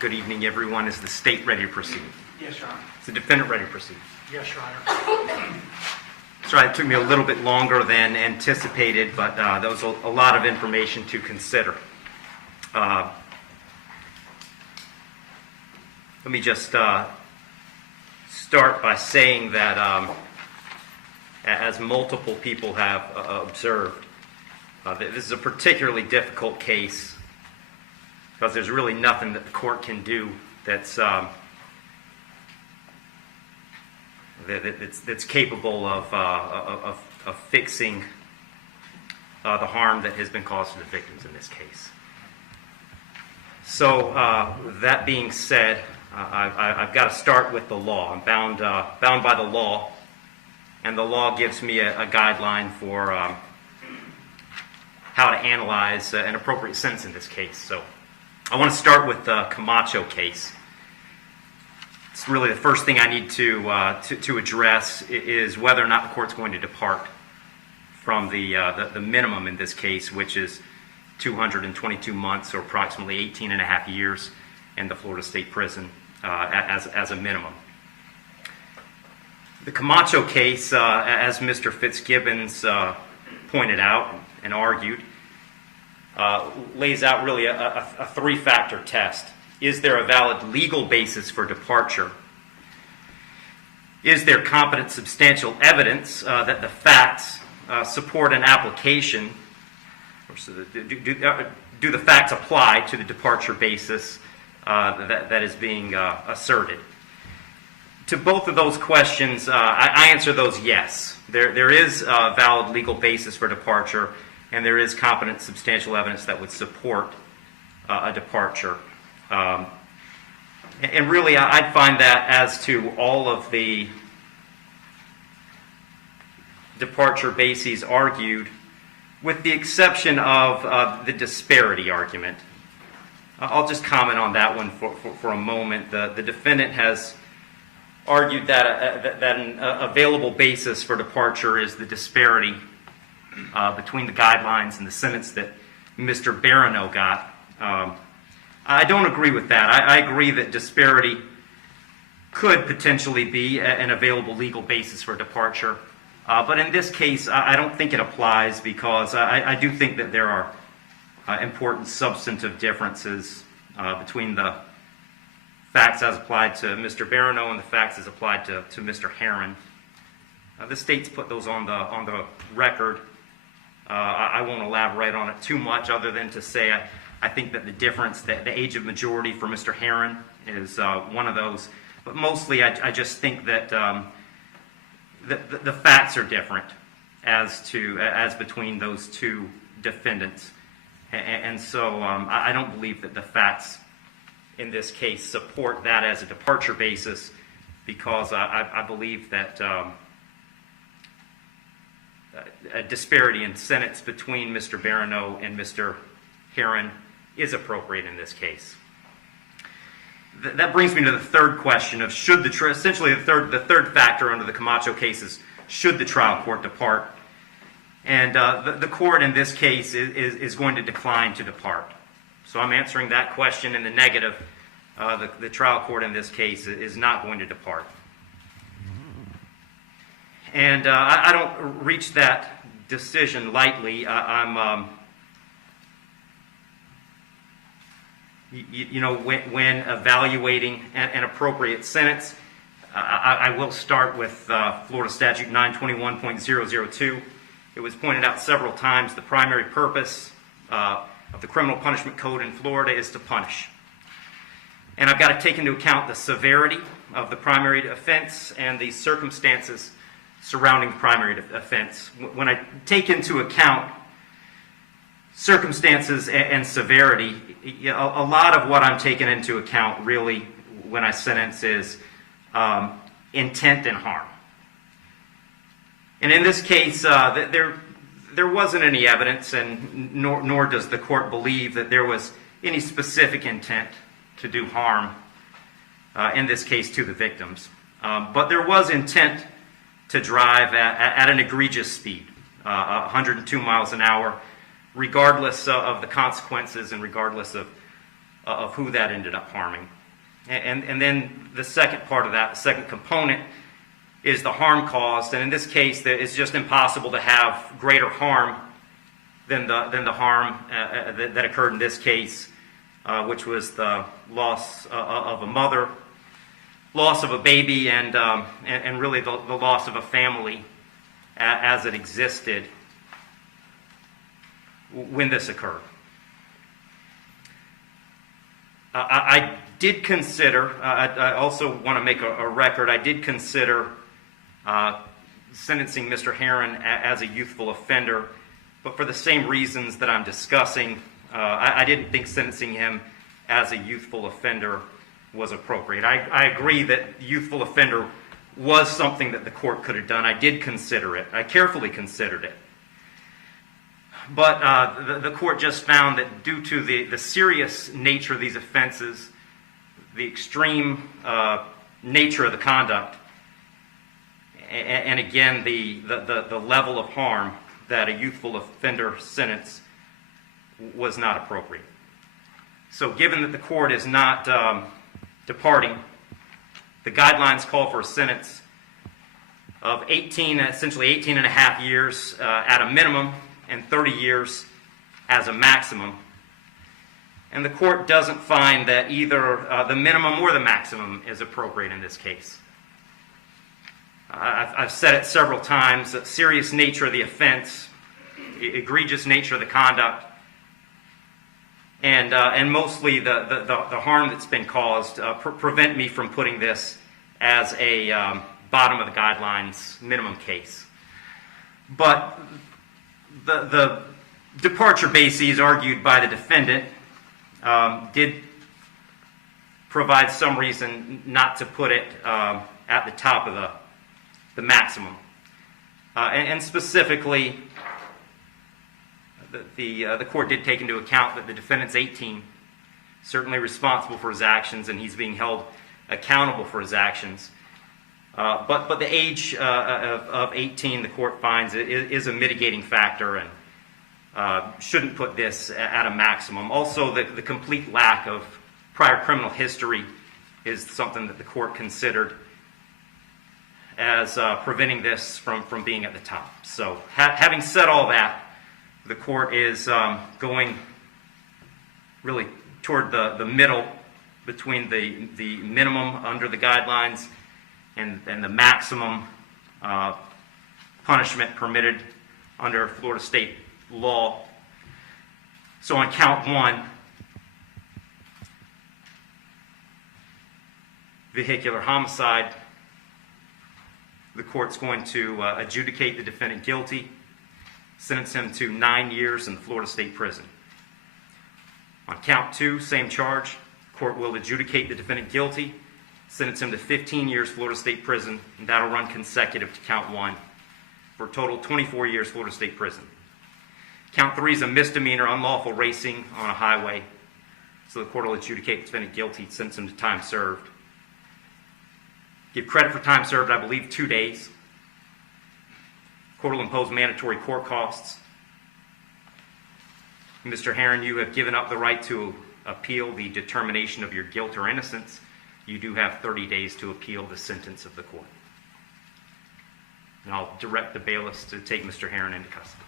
Good evening, everyone. Is the state ready to proceed? Yes, Your Honor. Is the defendant ready to proceed? Yes, Your Honor. Sorry, it took me a little bit longer than anticipated, but there was a lot of information to consider. Let me just start by saying that, as multiple people have observed, this is a particularly difficult case because there's really nothing that the court can do that's capable of fixing the harm that has been caused to the victims in this case. So that being said, I've got to start with the law. I'm bound by the law, and the law gives me a guideline for how to analyze an appropriate sentence in this case. So I want to start with the Camacho case. It's really the first thing I need to address is whether or not the court's going to depart from the minimum in this case, which is 222 months, or approximately 18 and a half years in the Florida State Prison as a minimum. The Camacho case, as Mr. Fitzgibbons pointed out and argued, lays out really a three-factor test. Is there a valid legal basis for departure? Is there competent substantial evidence that the facts support an application? Or so do the facts apply to the departure basis that is being asserted? To both of those questions, I answer those yes. There is a valid legal basis for departure, and there is competent substantial evidence that would support a departure. And really, I'd find that as to all of the departure bases argued, with the exception of the disparity argument. I'll just comment on that one for a moment. The defendant has argued that an available basis for departure is the disparity between the guidelines and the sentence that Mr. Barano got. I don't agree with that. I agree that disparity could potentially be an available legal basis for departure. But in this case, I don't think it applies because I do think that there are important substantive differences between the facts as applied to Mr. Barano and the facts as applied to Mr. Heyrin. The state's put those on the record. I won't elaborate on it too much other than to say I think that the difference, the age of majority for Mr. Heyrin is one of those. But mostly I just think that the facts are different as between those two defendants. And so I don't believe that the facts in this case support that as a departure basis, because I believe that a disparity in sentence between Mr. Barano and Mr. Heyrin is appropriate in this case. That brings me to the third question of essentially the third factor under the Camacho cases, should the trial court depart? And the court in this case is going to decline to depart. So I'm answering that question in the negative. The trial court in this case is not going to depart. And I don't reach that decision lightly. When evaluating an appropriate sentence, I will start with Florida Statute 921.002. It was pointed out several times the primary purpose of the Criminal Punishment Code in Florida is to punish. And I've got to take into account the severity of the primary offense and the circumstances surrounding the primary offense. When I take into account circumstances and severity, a lot of what I'm taking into account really when I sentence is intent and harm. And in this case, there wasn't any evidence, and nor does the court believe that there was any specific intent to do harm, in this case to the victims. But there was intent to drive at an egregious speed, 102 miles an hour, regardless of the consequences and regardless of of who that ended up harming. And then the second part of that, the second component, is the harm caused. And in this case, it's just impossible to have greater harm than the harm that occurred in this case, which was the loss of a mother, loss of a baby, and really the loss of a family as it existed when this occurred. I did consider, I also want to make a record, I did consider sentencing Mr. Heron as a youthful offender, but for the same reasons that I'm discussing, I didn't think sentencing him as a youthful offender was appropriate. I agree that youthful offender was something that the court could have done. I did consider it. I carefully considered it. But the court just found that due to the serious nature of these offenses, the extreme nature of the conduct, and again, the level of harm, that a youthful offender sentence was not appropriate. So given that the court is not departing, the guidelines call for a sentence of 18, essentially 18 and a half years at a minimum, and 30 years as a maximum. And the court doesn't find that either the minimum or the maximum is appropriate in this case. I've said it several times, the serious nature of the offense, egregious nature of the conduct, and mostly the harm that's been caused prevent me from putting this as a bottom of the guidelines minimum case. But the departure bases argued by the defendant did provide some reason not to put it at the top of the maximum. And specifically, the court did take into account that the defendant's 18, certainly responsible for his actions, and he's being held accountable for his actions. But the age of 18, the court finds, is a mitigating factor and shouldn't put this at a maximum. Also, the complete lack of prior criminal history is something that the court considered as preventing this from being at the top. So having said all that, the court is going really toward the middle between the minimum under the guidelines and the maximum punishment permitted under Florida state law. So on count one, vehicular homicide, the court's going to adjudicate the defendant guilty, sentence him to 9 years in the Florida State Prison. On count two, same charge, court will adjudicate the defendant guilty, sentence him to 15 years Florida State Prison, and that'll run consecutive to count one, for a total 24 years Florida State Prison. Count three is a misdemeanor, unlawful racing on a highway, so the court will adjudicate the defendant guilty, sentence him to time served. Give credit for time served, I believe, 2 days. Court will impose mandatory court costs. Mr. Heron, you have given up the right to appeal the determination of your guilt or innocence. You do have 30 days to appeal the sentence of the court. And I'll direct the bailiffs to take Mr. Heron into custody.